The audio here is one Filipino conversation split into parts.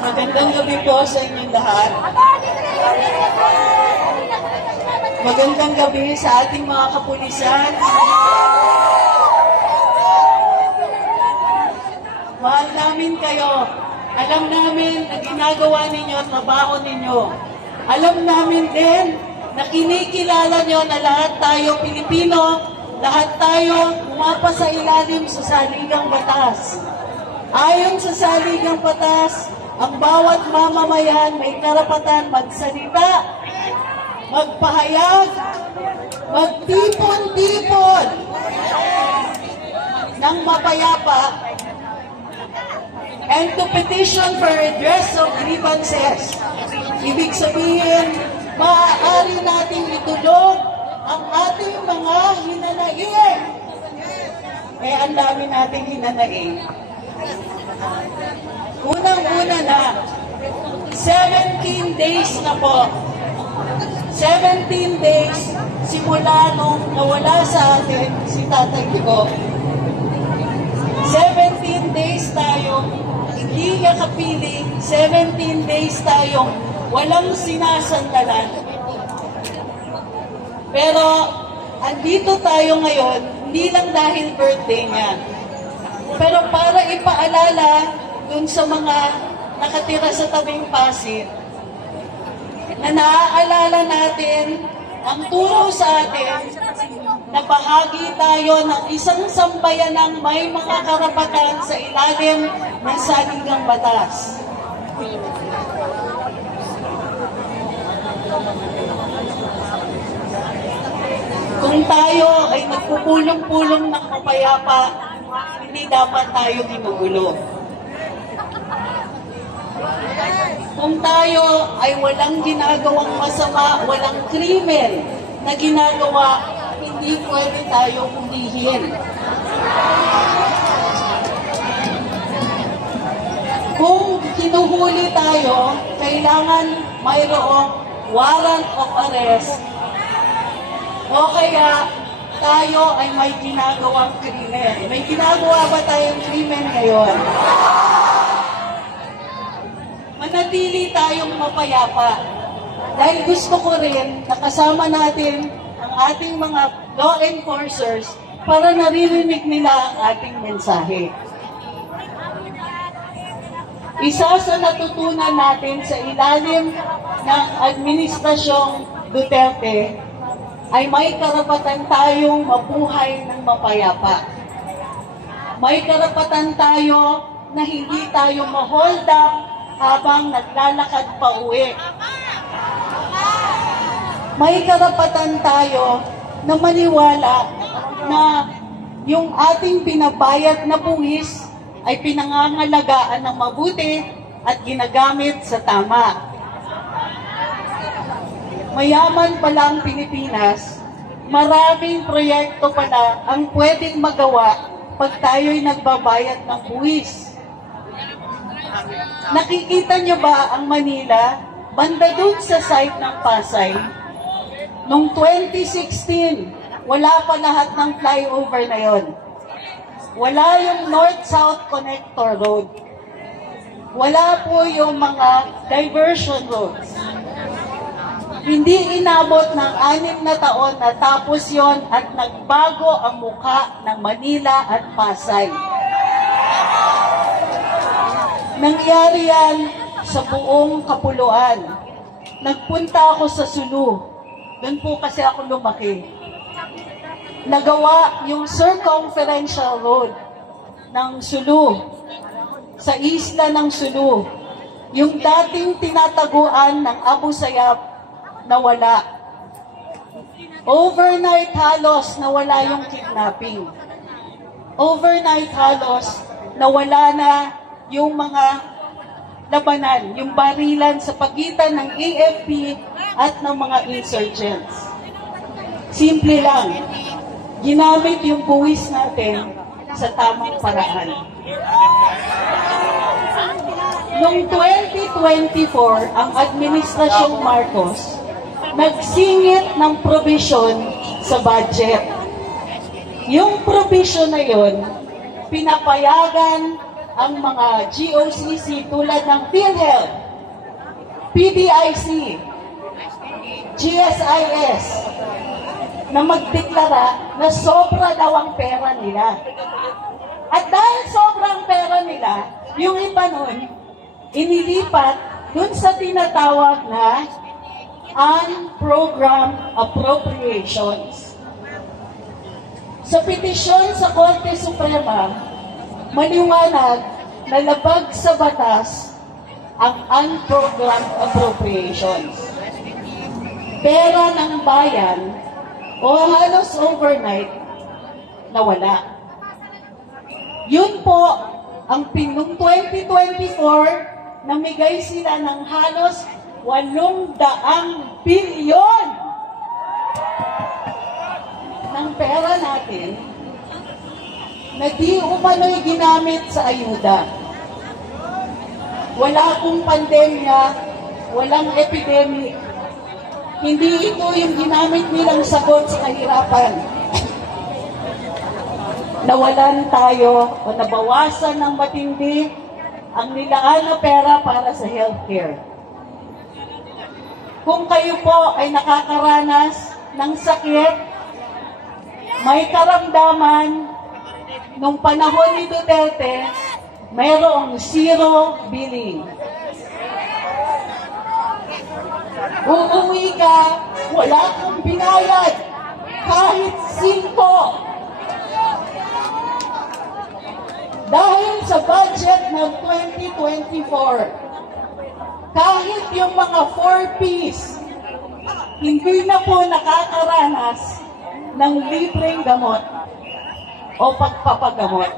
Magandang gabi po sa inyong lahat. Magandang gabi sa ating mga kapulisan. Mahal namin kayo. Alam namin na ginagawa ninyo at trabaho ninyo. Alam namin din na kinikilala nyo na lahat tayo Pilipino, lahat tayo umapa sa ilalim sa saligang batas. Ayon sa saligang batas, ang bawat mamamayan may karapatan magsalita, magpahayag, magtipon-tipon ng mapayapa, and to petition for redress of grievances. Ibig sabihin, maaari nating itulog ang ating mga hinanaing. Ang dami nating hinanaing. Unang-una na, 17 days na po. 17 days simula nung nawala sa atin si Tatay Digong. 17 days tayong hindi niya kapiling, 17 days tayong walang sinasandalan. Pero andito tayo ngayon, hindi lang dahil birthday niya. Pero para ipaalala dun sa mga nakatira sa tabing Pasig, na naaalala natin ang turo sa atin na bahagi tayo ng isang sambayanang may mga karapatan sa ilalim ng saligang batas. Kung tayo ay nagpupulong-pulong ng mapayapa, hindi dapat tayo ginugulo. Kung tayo ay walang ginagawang masama, walang krimen na ginagawa, hindi pwede tayo hulihin. Kung kinuhuli tayo, kailangan mayroong warrant of arrest o kaya tayo ay may ginagawang krimen. May ginagawa ba tayong krimen ngayon? Manatili tayong mapayapa. Dahil gusto ko rin nakasama natin ang ating mga law enforcers para naririnig nila ang ating mensahe. Isa sa natutunan natin sa ilalim ng Administrasyong Duterte ay may karapatan tayong mabuhay ng mapayapa. May karapatan tayo na hindi tayo ma-hold up habang naglalakad pa uwi. May karapatan tayo na maniwala na yung ating pinabayad na buwis ay pinangangalagaan ng mabuti at ginagamit sa tama. Mayaman pala ang Pilipinas, maraming proyekto pala ang pwedeng magawa pag tayo'y nagbabayad ng buwis. Nakikita niyo ba ang Manila, banda doon sa site ng Pasay? Noong 2016, wala pa lahat ng flyover na yon. Wala yung North-South Connector Road. Wala po yung mga diversion roads. Hindi inabot ng 6 na taon na tapos yon at nagbago ang mukha ng Manila at Pasay. Nangyari yan sa buong Kapuluan. Nagpunta ako sa Sulu. Doon po kasi ako lumaki. Nagawa yung circumferential road ng Sulu, sa isla ng Sulu. Yung dating tinataguan ng Abu Sayyaf, nawala. Overnight halos nawala yung kidnapping. Overnight halos nawala na yung mga labanan, yung barilan sa pagitan ng AFP at ng mga insurgents. Simple lang. Ginamit yung buwis natin sa tamang paraan. Noong 2024, ang Administrasyong Marcos nagsingit ng provision sa budget. Yung provision na yun, pinapayagan ang mga GOCC tulad ng PhilHealth, PBIC, GSIS, na magdeklara na sobra daw ang pera nila. At dahil sobrang pera nila, yung iba nun, inilipat dun sa tinatawag na unprogrammed appropriations. Sa petisyon sa Korte Suprema, maliwanag na labag sa batas ang unprogrammed appropriations. Pera ng bayan o halos overnight nawala. Yun po ang noong 2024 namigay sila ng halos 800 bilyon ng pera natin na di umano'y ginamit sa ayuda. Wala akong pandemya, walang epidemic. Hindi ito yung ginamit nilang sagot sa kahirapan. Nawalan tayo o nabawasan ng matindi ang nilaan na pera para sa healthcare. Kung kayo po ay nakakaranas ng sakit, may karamdaman, nung panahon ni Duterte, mayroong zero billing. Uuwi ka, wala kang binayad, kahit 5. Dahil sa budget ng 2024, kahit yung mga 4Ps, hindi na po nakakaranas ng libreng gamot o pagpapagamot.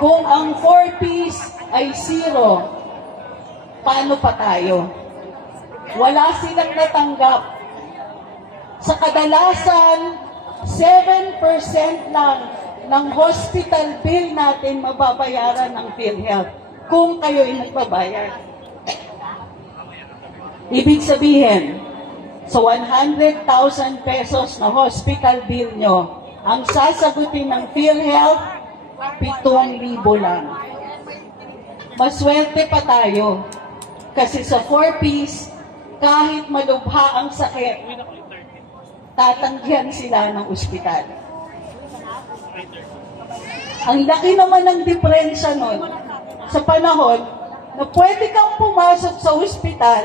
Kung ang 4Ps ay 0, paano pa tayo? Wala silang natanggap. Sa kadalasan, 7% lang ng hospital bill natin mababayaran ng PhilHealth kung kayo'y nagbabayad. Ibig sabihin, sa 100,000 pesos na hospital bill nyo, ang sasagutin ng PhilHealth, 7,000 lang. Maswerte pa tayo. Kasi sa 4Ps, kahit malubha ang sakit, tatanggihan sila ng ospital. Ang laki naman ng diferensya nun sa panahon na pwede kang pumasok sa ospital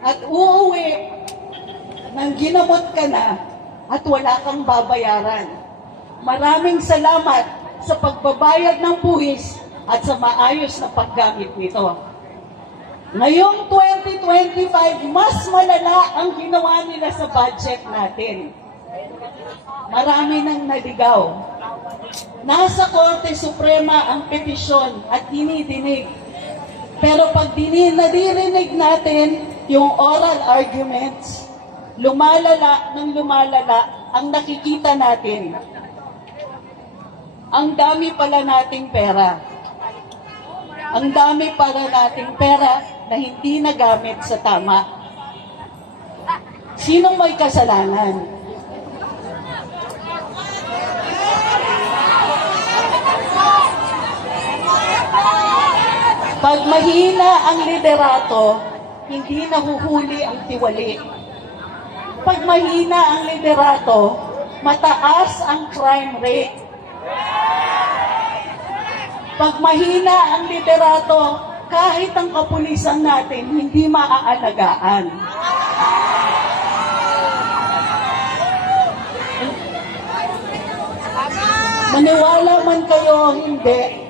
at uuwi nang ginamot ka na at wala kang babayaran. Maraming salamat sa pagbabayad ng buwis at sa maayos na paggamit nito. Ngayong 2025, mas malala ang ginawa nila sa budget natin. Marami nang naligaw. Nasa Korte Suprema ang petisyon at dinidinig. Pero pag naririnig natin yung oral arguments, lumalala ng lumalala ang nakikita natin. Ang dami pala nating pera. Ang dami pala nating pera na hindi nagamit sa tama. Sinong may kasalanan? Pag mahina ang liderato, hindi nahuhuli ang tiwali. Pag mahina ang liderato, mataas ang crime rate. Pag mahina ang liderato, kahit ang kapulisan natin, hindi maaalagaan. Maniwala man kayo o hindi,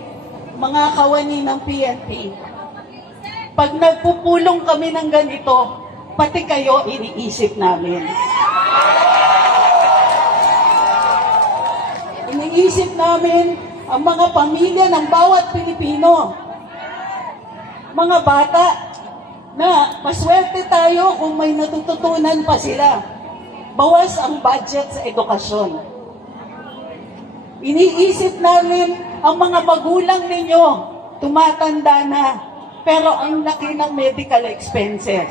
mga kawani ng PNP, pag nagpupulong kami ng ganito, pati kayo iniisip namin. Iniisip namin ang mga pamilya ng bawat Pilipino. Mga bata na maswerte tayo kung may natututunan pa sila. Bawas ang budget sa edukasyon. Iniisip namin ang mga magulang ninyo, tumatanda na, pero ang laki ng medical expenses.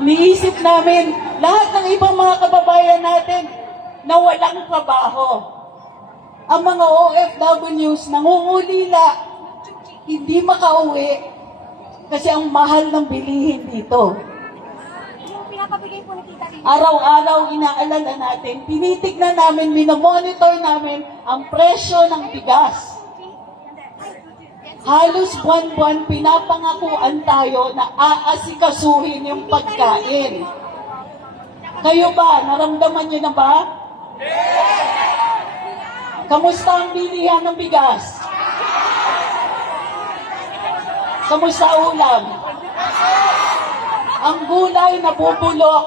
Iniisip namin lahat ng ibang mga kababayan natin na walang trabaho. ang mga OFWs nangungulila, hindi makauwi kasi ang mahal ng bilihin dito. Araw-araw inaalala natin, tinitignan namin, minomonitor namin ang presyo ng bigas. Halos buwan-buwan pinapangakuan tayo na aasikasuhin yung pagkain. Kayo ba? Naramdaman niyo na ba? Kamusta ang bilihan ng bigas? Kamusta ulam? Ang gulay nabubulok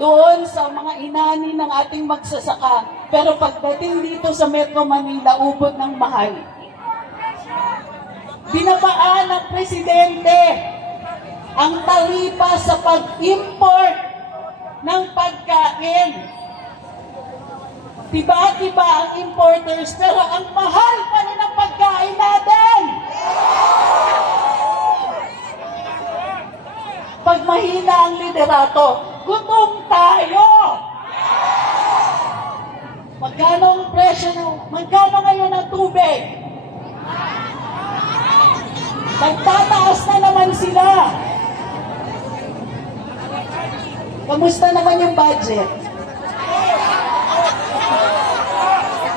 doon sa mga inani ng ating magsasaka. Pero pagdating dito sa Metro Manila, ubod ng mahal. Binabaan ng Presidente ang taripa sa pag-import ng pagkain. Tiba-tiba ang importers, pero ang mahal pa rin ang pagkain natin. Pag mahina ang liderato, gutom tayo. Magkano ang presyo magkano ngayon ang tubig? Magtataas na naman sila. Kamusta naman yung budget?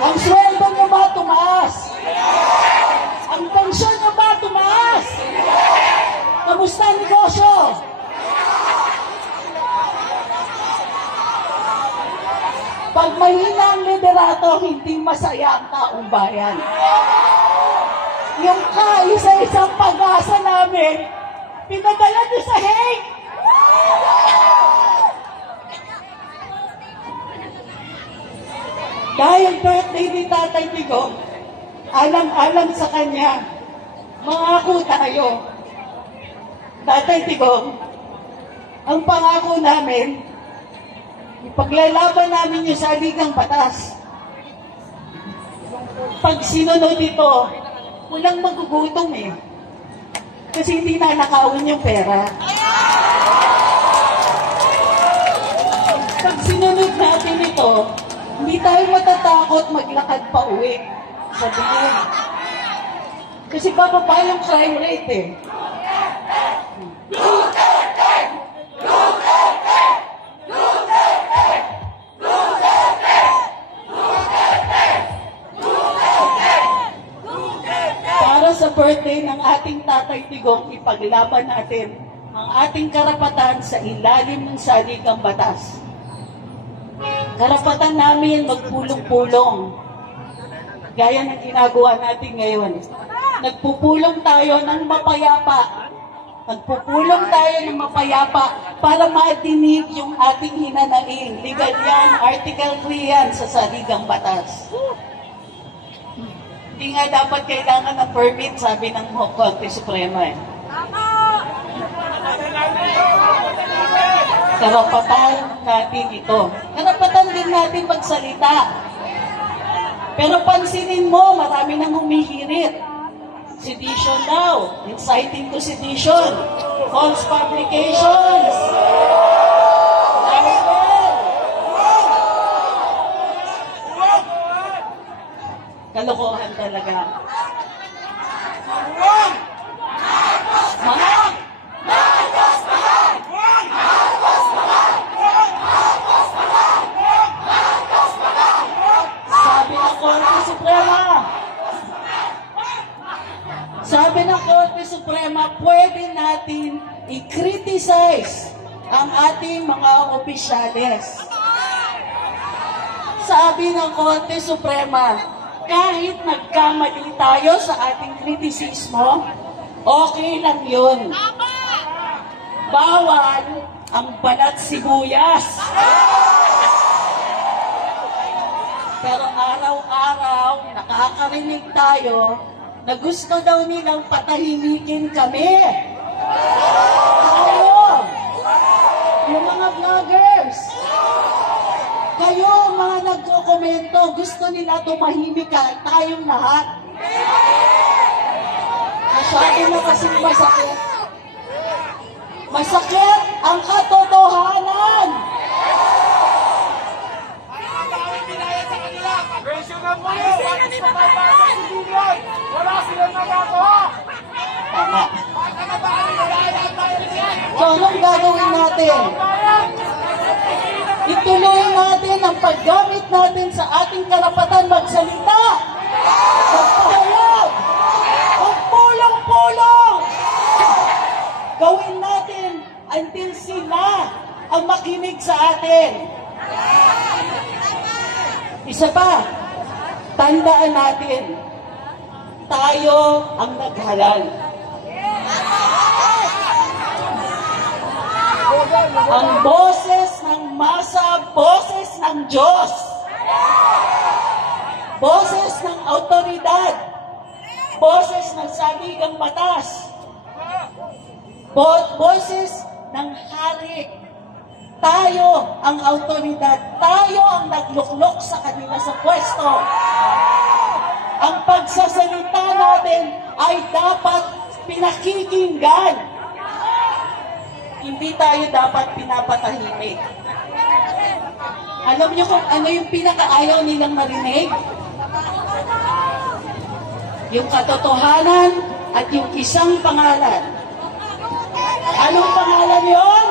Ang sweldo nyo ba tumaas? Ang pensyon nyo ba tumaas? Kamusta ang negosyo? Pag mahina ang liderato, hindi masaya ang taong bayan. Yung kaisa-isang pag-asa namin, pinadala nyo sa Hague. Dahil birthday ni Tatay Digong, alam-alam sa kanya, mangako tayo. Tatay Digong, ang pangako namin, ipaglalaban namin yung saligang batas. Pag sinunod ito, walang magugutom eh. Kasi hindi nanakawin yung pera. Pag sinunod natin ito, hindi tayo matatakot maglakad pa uwi. Sabihin. Kasi bababa yung crime rate eh. Sa birthday ng ating Tatay Digong, ipaglaban natin ang ating karapatan sa ilalim ng saligang batas. Karapatan namin magpulong-pulong. Gaya ng ginagawa natin ngayon. Nagpupulong tayo ng mapayapa. Nagpupulong tayo ng mapayapa para madinig yung ating hinanaing. Legal yan, Article 3 yan sa saligang batas. Hindi nga dapat kailangan ng permit, sabi ng Korte Suprema eh. Karapatan natin ito. Karapatan din natin magsalita. Pero pansinin mo, marami nang humihirit. Sedition daw, inciting to sedition, false publications. Kalokohan talaga. Sabi ng Korte Suprema, pwede natin i-criticize ang ating mga opisyales. Sabi ng Korte Suprema, kahit nagkamali tayo sa ating kritisismo, okay lang yun. Bawal ang balat sibuyas. Pero araw-araw, nakakarinig tayo na gusto daw nilang patahimikin kami. Tayo, yung mga vloggers, kayo mga nagko-komento, gusto nila tumahimik tayong lahat. Masyado na kasing masakit. Masakit ang katotohanan. natin. Ituloy natin ang paggamit natin sa ating karapatan magsalita, magpahayag, magpulong-pulong. Gawin natin until sila ang makinig sa atin. Isa pa, tandaan natin, tayo ang naghalal. Ang boses ng masa, boses ng Diyos. Boses ng autoridad. Boses ng saligang batas. Boses ng hari. Tayo ang autoridad. Tayo ang nagluklok sa kanila sa pwesto. Ang pagsasalita natin ay dapat pinakikinggan. Hindi tayo dapat pinapatahimik. Alam niyo kung ano yung pinakaayaw nilang marinig? Yung katotohanan at yung isang pangalan. Anong pangalan yun?